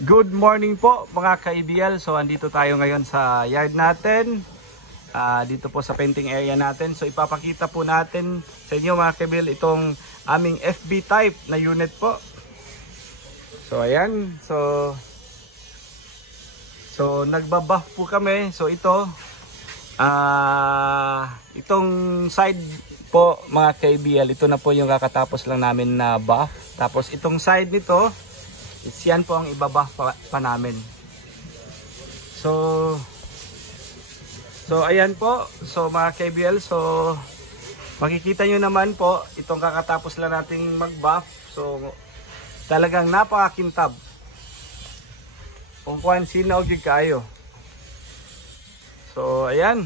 Good morning po mga ka-IBL. So andito tayo ngayon sa yard natin. Dito po sa painting area natin. So ipapakita po natin sa inyo mga ka-IBL itong aming FB type na unit po. So ayan. So nagbabuff po kami. So ito itong side po mga ka-IBL, ito na po yung kakatapos lang namin na buff. Tapos itong side nito, yan po ang ibabuff pa namin. So ayan po. So mga ka-IBL, so makikita nyo naman po itong kakatapos lang nating mag-buff. So talagang napakakintab. Kung kuhan sinaw gid kayo. So ayan.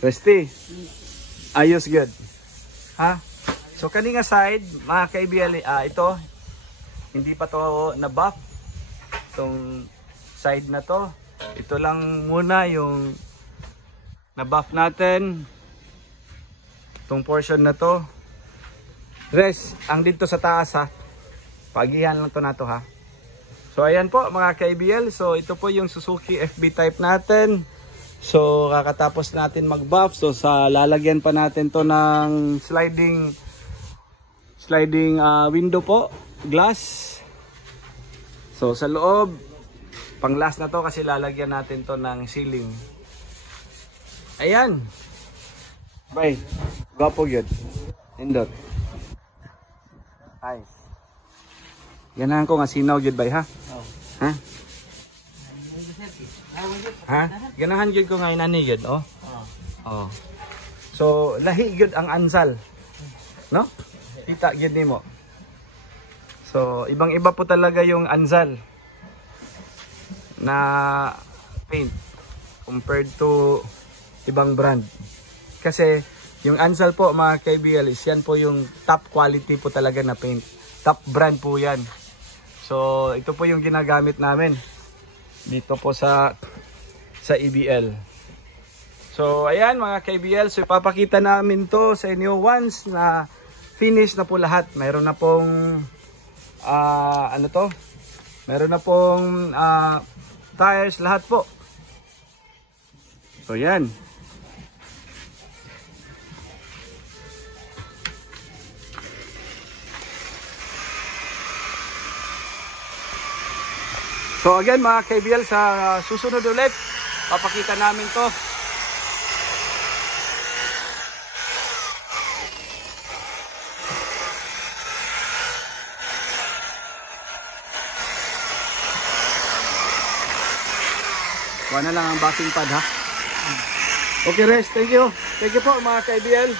Resty. Ayos good. Ha? So kaninga side, mga ka-IBL, ito hindi pa to na buff. Itong side na to, ito lang muna yung na buff natin. Itong portion na to. Rest, ang dito sa taas ha. Pagihan lang to na to ha. So ayan po mga ka-IBL, so ito po yung Suzuki FB type natin. So kakatapos natin mag-buff. So lalagyan pa natin to ng sliding window po, glass. So sa loob, pang last na to kasi lalagyan natin to ng ceiling. Ayan. Bye. Gwapo yun. Indot. Nice. Ganahan ko nga sinaw yun bay ha? Oh. Ha? Ha? Ganahan yun ko nga inani yun, oh? Oh. So lahi yun ang ansal. No? Kita yun ni mo. So ibang iba po talaga yung Anzal na paint compared to ibang brand. Kasi yung Anzal po mga ka-IBL, yan po yung top quality po talaga na paint. Top brand po yan. So ito po yung ginagamit namin dito po sa IBL. So ayan mga ka-IBL, so ipapakita namin to sa inyo once na finish na po lahat. Mayroon na pong Meron na pong tires lahat po. So yan. So again mga ka-IBL, sa susunod ulit papakita namin to. Kuha na lang ang basing pad ha. Okay rest, thank you. Thank you po mga ka-IBL.